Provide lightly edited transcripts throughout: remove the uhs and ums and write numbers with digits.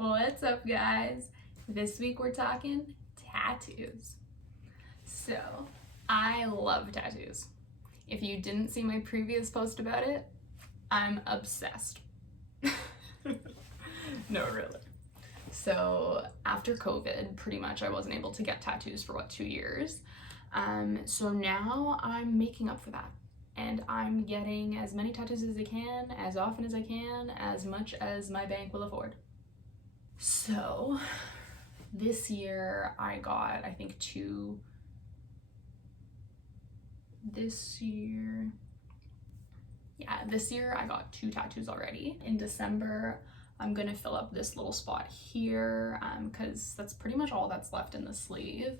What's up, guys? This week we're talking tattoos. So, I love tattoos. If you didn't see my previous post about it, I'm obsessed. No, really. So, after COVID, pretty much I wasn't able to get tattoos for 2 years. So now I'm making up for that. And I'm getting as many tattoos as I can, as often as I can, as much as my bank will afford. So this year I got, I think this year I got 2 tattoos already. In December, I'm gonna fill up this little spot here because that's pretty much all that's left in the sleeve.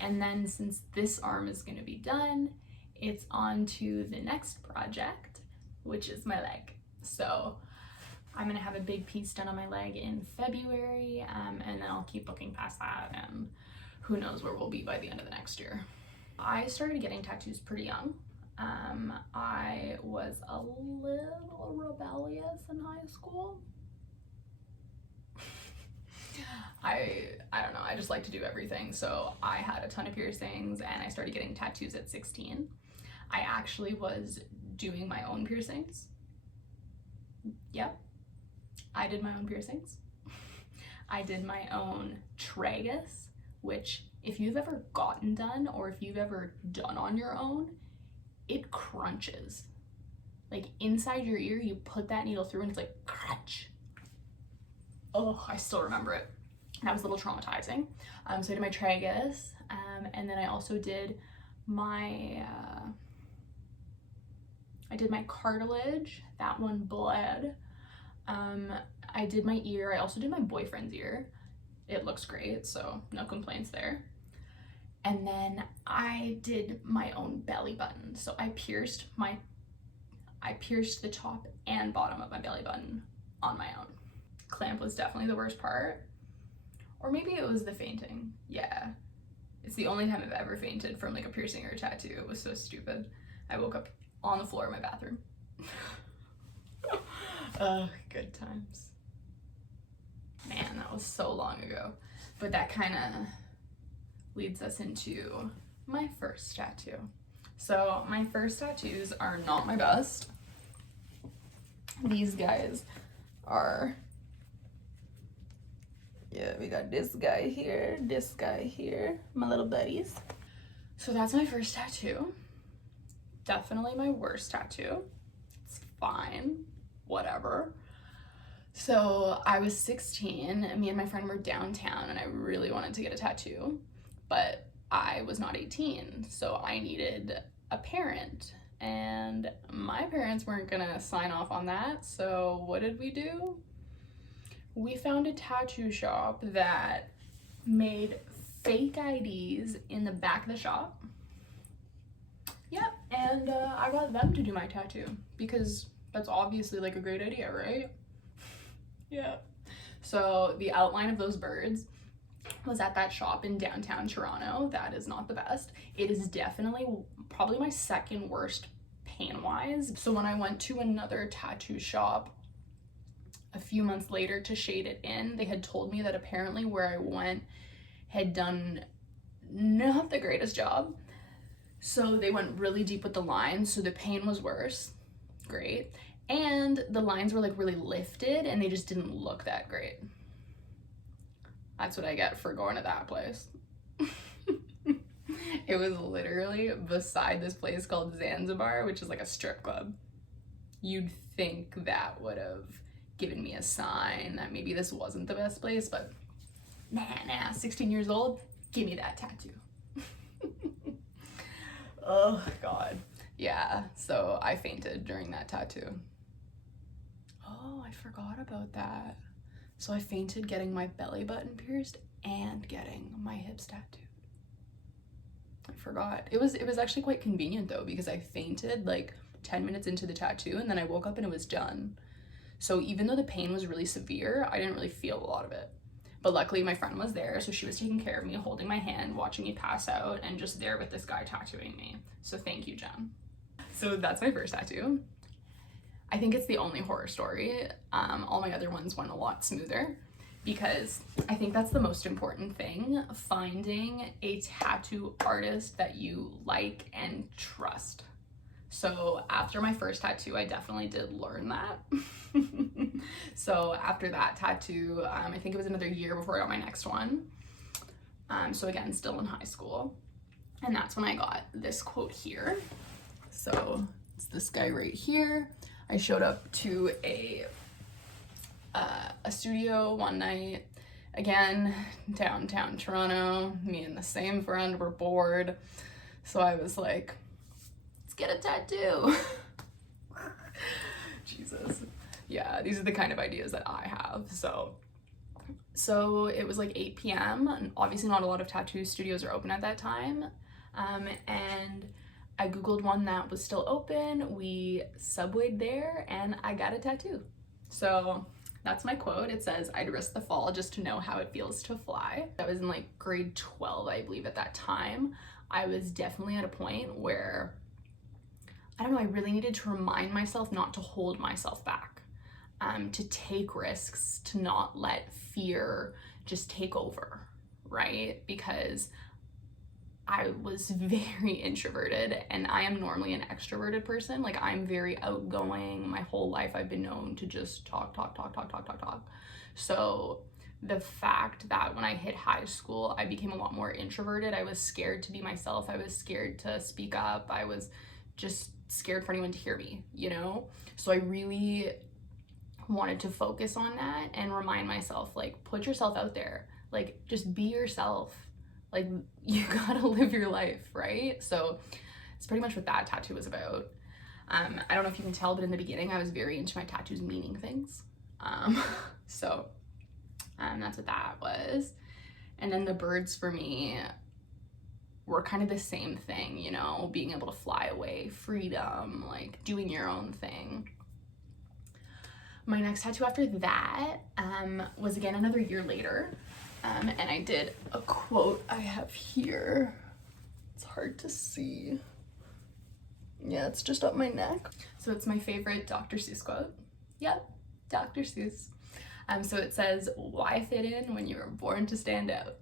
And then since this arm is gonna be done, it's on to the next project, which is my leg. So I'm gonna have a big piece done on my leg in February, and then I'll keep looking past that, and who knows where we'll be by the end of the next year. I started getting tattoos pretty young. I was a little rebellious in high school. I don't know, I just like to do everything. So I had a ton of piercings and I started getting tattoos at 16. I actually was doing my own piercings. Yep, I did my own piercings. I did my own tragus, which if you've ever gotten done or if you've ever done on your own, it crunches. Like inside your ear, you put that needle through and it's like crunch. Oh, I still remember it. That was a little traumatizing. So I did my tragus, and then I also did my cartilage. That one bled. I did my ear. I also did my boyfriend's ear. It looks great, so no complaints there. And then I did my own belly button. So I pierced the top and bottom of my belly button on my own. Clamp was definitely the worst part. Or maybe it was the fainting. Yeah. It's the only time I've ever fainted from like a piercing or a tattoo. It was so stupid. I woke up on the floor of my bathroom. Good times. Man, that was so long ago. But that kind of leads us into my first tattoo. So my first tattoos are not my best. These guys are, yeah, we got this guy here, my little buddies. So that's my first tattoo. Definitely my worst tattoo. It's fine, whatever. So I was 16, and me and my friend were downtown, and I really wanted to get a tattoo, but I was not 18, so I needed a parent, and my parents weren't gonna sign off on that, so what did we do? We found a tattoo shop that made fake IDs in the back of the shop. Yep, and I got them to do my tattoo because that's obviously like a great idea, right? Yeah. So the outline of those birds was at that shop in downtown Toronto. That is not the best. It is definitely probably my second worst pain-wise. So when I went to another tattoo shop a few months later to shade it in, they had told me that apparently where I went had done not the greatest job. So they went really deep with the lines, so the pain was worse. Great. And the lines were like really lifted and they just didn't look that great. That's what I get for going to that place. It was literally beside this place called Zanzibar, which is like a strip club. You'd think that would have given me a sign that maybe this wasn't the best place, but nah, 16 years old, give me that tattoo. Oh God. Yeah, so I fainted during that tattoo. Oh, I forgot about that. So I fainted getting my belly button pierced and getting my hips tattooed. I forgot. It was actually quite convenient though, because I fainted like 10 minutes into the tattoo and then I woke up and it was done. So even though the pain was really severe, I didn't really feel a lot of it. But luckily my friend was there, so she was taking care of me, holding my hand, watching me pass out, and just there with this guy tattooing me. So thank you, Jen. So that's my first tattoo. I think it's the only horror story. All my other ones went a lot smoother. because I think that's the most important thing, finding a tattoo artist that you like and trust. So after my first tattoo, I definitely did learn that. So after that tattoo, I think it was another year before I got my next one. So again, still in high school. And that's when I got this quote here. So it's this guy right here. I showed up to a studio one night, again, downtown Toronto. Me and the same friend were bored. So I was like, let's get a tattoo. Jesus. Yeah, these are the kind of ideas that I have. So it was like 8 p.m. and obviously not a lot of tattoo studios are open at that time. And I Googled one that was still open. We subwayed there and I got a tattoo. So that's my quote. It says, "I'd risk the fall just to know how it feels to fly." I was in like grade 12, I believe, at that time. I was definitely at a point where, I don't know, I really needed to remind myself not to hold myself back, to take risks, to not let fear just take over, right? Because I was very introverted and I am normally an extroverted person. Like, I'm very outgoing. My whole life I've been known to just talk. So the fact that when I hit high school, I became a lot more introverted. I was scared to be myself. I was scared to speak up. I was just scared for anyone to hear me, you know? So I really wanted to focus on that and remind myself, like, put yourself out there. Like, just be yourself. Like, you gotta live your life, right? So it's pretty much what that tattoo was about. I don't know if you can tell, but in the beginning I was very into my tattoos meaning things. So that's what that was. And then the birds for me were kind of the same thing, you know, being able to fly away, freedom, like doing your own thing. My next tattoo after that was again another year later. And I did a quote I have here. It's hard to see. Yeah, it's just up my neck. So it's my favorite Dr. Seuss quote. Yep, Dr. Seuss. So it says, "Why fit in when you were born to stand out?"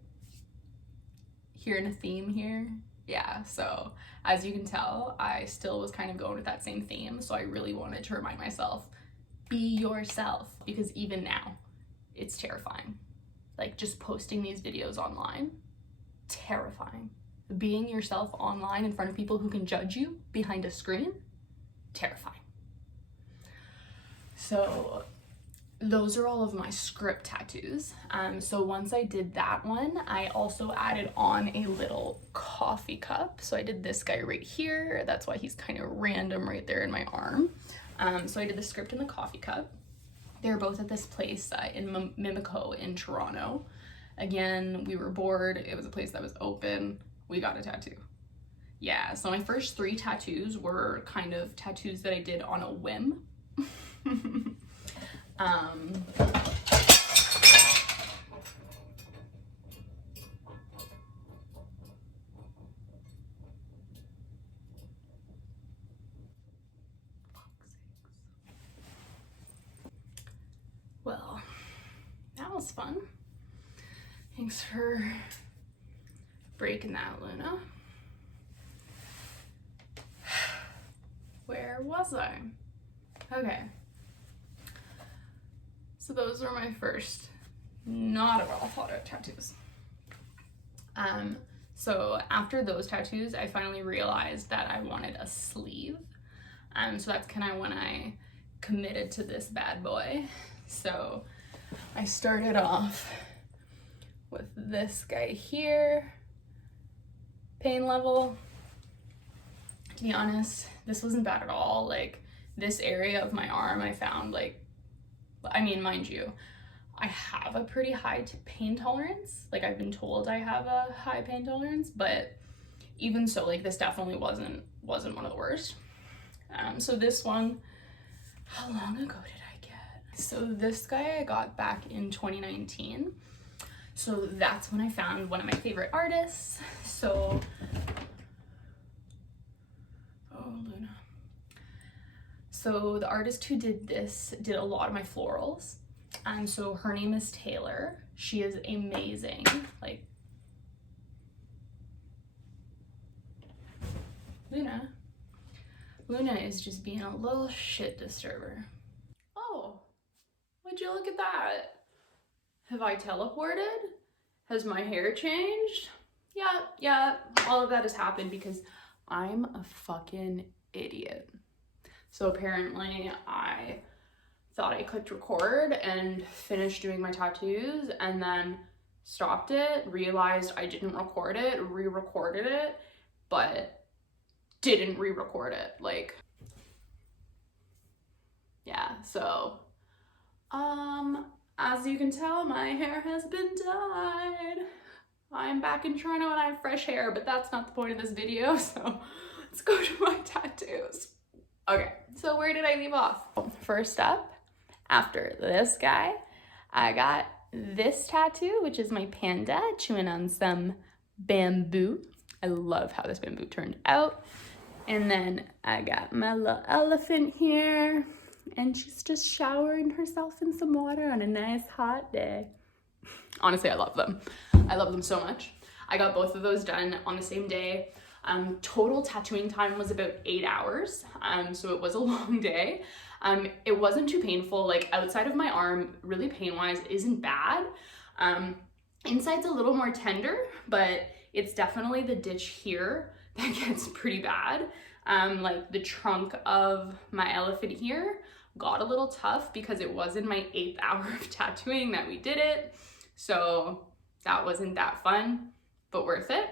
Hearing a theme here? Yeah, so as you can tell, I still was kind of going with that same theme. So I really wanted to remind myself, be yourself, because even now, it's terrifying. Like, just posting these videos online, terrifying. Being yourself online in front of people who can judge you behind a screen, terrifying. So those are all of my script tattoos. So once I did that one, I also added on a little coffee cup. So I did this guy right here. That's why he's kind of random right there in my arm. So I did the script in the coffee cup. They're both at this place in Mimico in Toronto. Again, we were bored. It was a place that was open. We got a tattoo. Yeah, so my first 3 tattoos were kind of tattoos that I did on a whim. Well, that was fun. Thanks for breaking that, Luna. Where was I? Okay. So those were my first not at all thought out tattoos. So after those tattoos, I finally realized that I wanted a sleeve. So that's kind of when I committed to this bad boy. So I started off with this guy here. Pain level, to be honest, this wasn't bad at all. Like, this area of my arm I found, like, I mean, mind you, I have a pretty high pain tolerance. Like, I've been told I have a high pain tolerance, but even so, like, this definitely wasn't one of the worst. So this one, how long ago did I get? So this guy I got back in 2019. So that's when I found one of my favorite artists. So, oh, Luna. So the artist who did this did a lot of my florals. So her name is Taylor. She is amazing. Like, Luna is just being a little shit disturber. Oh, would you look at that? Have I teleported? Has my hair changed? Yeah, all of that has happened because I'm a fucking idiot. So apparently I thought I clicked record and finished doing my tattoos and then stopped it, realized I didn't record it, re-recorded it, but didn't re-record it. Like, yeah, so, as you can tell, my hair has been dyed. I'm back in Toronto and I have fresh hair, but that's not the point of this video, so let's go to my tattoos. Okay, so where did I leave off? First up, after this guy, I got this tattoo, which is my panda chewing on some bamboo. I love how this bamboo turned out. And then I got my little elephant here, and she's just showering herself in some water on a nice hot day. Honestly, I love them. I love them so much. I got both of those done on the same day. Total tattooing time was about 8 hours, so it was a long day. It wasn't too painful. Like, outside of my arm, really pain-wise, isn't bad. Inside's a little more tender, but it's definitely the ditch here that gets pretty bad. Like, the trunk of my elephant here got a little tough because it was in my 8th hour of tattooing that we did it. So that wasn't that fun, but worth it.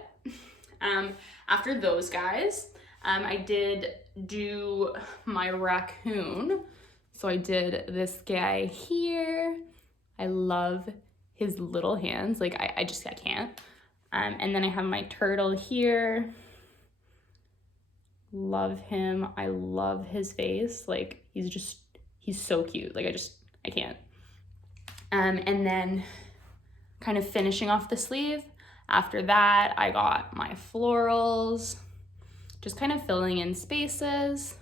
After those guys, I did do my raccoon. So I did this guy here. I love his little hands. Like, I can't. And then I have my turtle here. Love him. I love his face. Like, he's so cute. Like, I can't. And then kind of finishing off the sleeve, after that, I got my florals, just kind of filling in spaces.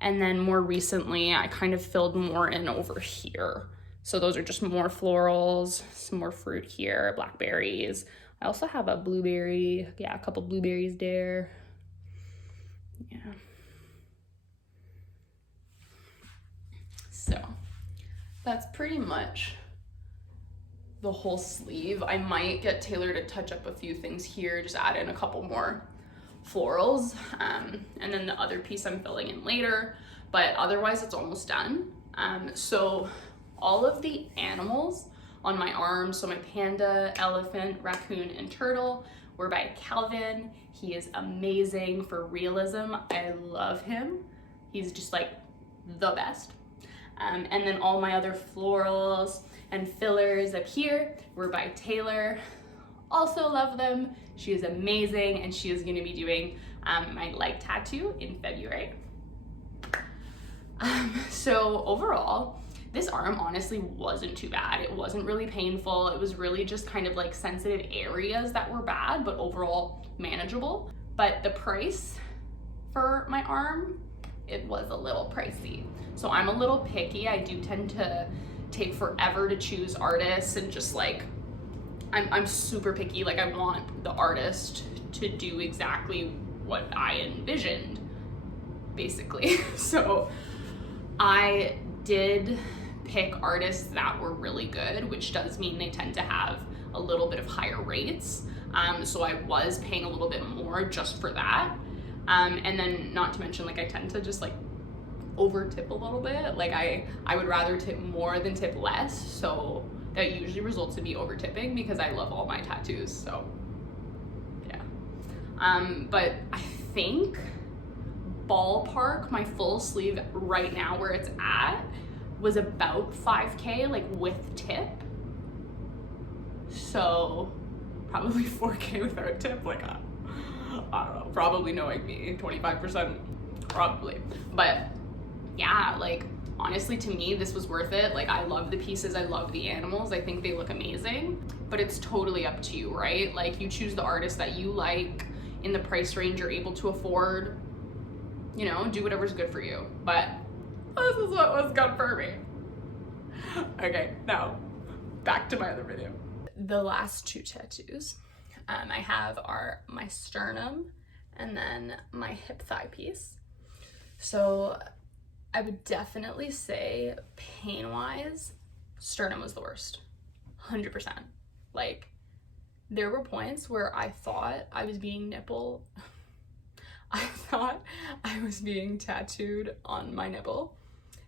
And then more recently, I kind of filled more in over here. So those are just more florals, some more fruit here, blackberries. I also have a blueberry, yeah, a couple blueberries there. Yeah. So that's pretty much the whole sleeve. I might get Taylor to touch up a few things here, just add in a couple more florals, and then the other piece I'm filling in later, but otherwise it's almost done. So all of the animals on my arm, so my panda, elephant, raccoon, and turtle, were by Calvin. He is amazing for realism. I love him. He's just like the best. And then all my other florals and fillers up here were by Taylor. Also love them. She is amazing, and she is gonna be doing my leg tattoo in February. So overall, this arm honestly wasn't too bad. It wasn't really painful. It was really just kind of like sensitive areas that were bad, but overall manageable. But the price for my arm, it was a little pricey. So I'm a little picky. I do tend to take forever to choose artists, and just like, I'm super picky. Like, I want the artist to do exactly what I envisioned, basically. So I did pick artists that were really good, which does mean they tend to have a little bit of higher rates. So I was paying a little bit more just for that. And then not to mention, like, I tend to just like over tip a little bit. Like, I would rather tip more than tip less. So that usually results in me over tipping because I love all my tattoos. So yeah. But I think ballpark, my full sleeve right now where it's at was about 5K, like with tip. So probably 4K without tip. Like, I don't know, probably, knowing me, 25% probably. But yeah, like, honestly, to me, this was worth it. Like, I love the pieces, I love the animals, I think they look amazing, but it's totally up to you, right? Like, you choose the artist that you like in the price range you're able to afford, you know, do whatever's good for you. But this is what was good for me. Okay, now back to my other video. The last two tattoos I have are my sternum and then my hip thigh piece. So I would definitely say pain-wise, sternum was the worst, 100%. Like, there were points where I thought I was being I thought I was being tattooed on my nipple,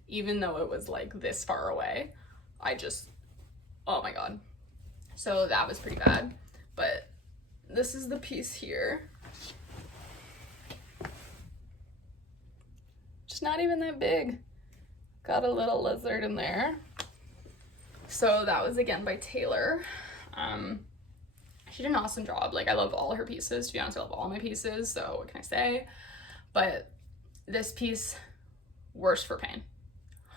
even though it was like this far away. Oh my God. So that was pretty bad, but this is the piece here. Just not even that big. Got a little lizard in there. So that was again by Taylor. She did an awesome job. Like, I love all her pieces. To be honest, I love all my pieces, so what can I say? But this piece, worst for pain.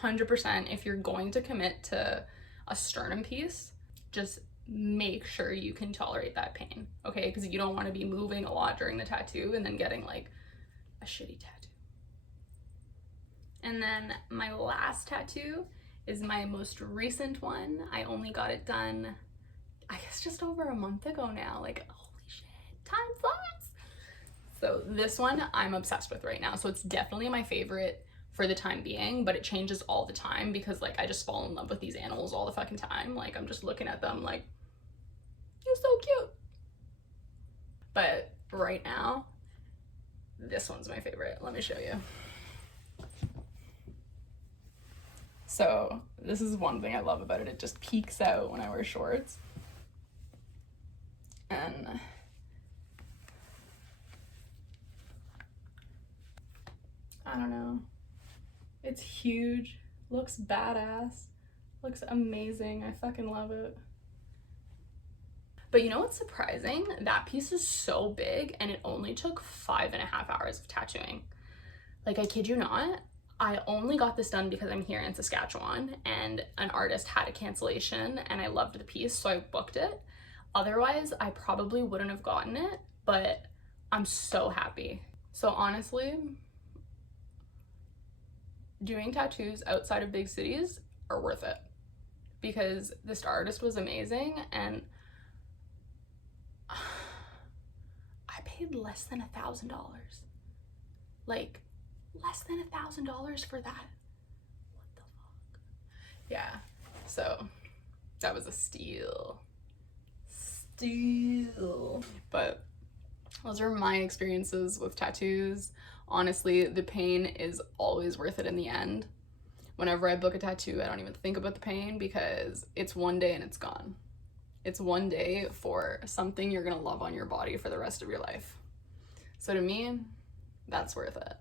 100%. If you're going to commit to a sternum piece, just make sure you can tolerate that pain, okay? Because you don't want to be moving a lot during the tattoo and then getting like a shitty tattoo. And then my last tattoo is my most recent one. I only got it done, I guess, just over a month ago now. Like, holy shit, time flies. So this one I'm obsessed with right now. So it's definitely my favorite for the time being, but it changes all the time because like I just fall in love with these animals all the fucking time. Like, I'm just looking at them like, you're so cute. But right now, this one's my favorite. Let me show you. So this is one thing I love about it. It just peeks out when I wear shorts. And I don't know. It's huge, looks badass, looks amazing. I fucking love it. But you know what's surprising? That piece is so big and it only took 5.5 hours of tattooing. Like, I kid you not, I only got this done because I'm here in Saskatchewan and an artist had a cancellation and I loved the piece, so I booked it. Otherwise, I probably wouldn't have gotten it, but I'm so happy. So honestly, doing tattoos outside of big cities are worth it because this artist was amazing and I paid less than $1,000. Like, less than $1,000 for that. What the fuck? Yeah, so that was a steal. But those are my experiences with tattoos. Honestly, the pain is always worth it in the end. Whenever I book a tattoo, I don't even think about the pain because it's one day and it's gone. It's one day for something you're gonna love on your body for the rest of your life. So to me, that's worth it.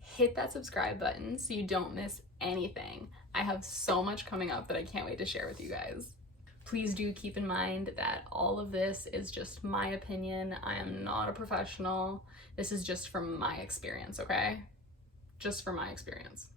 Hit that subscribe button so you don't miss anything. I have so much coming up that I can't wait to share with you guys. Please do keep in mind that all of this is just my opinion. I am not a professional. This is just from my experience, okay? Just from my experience.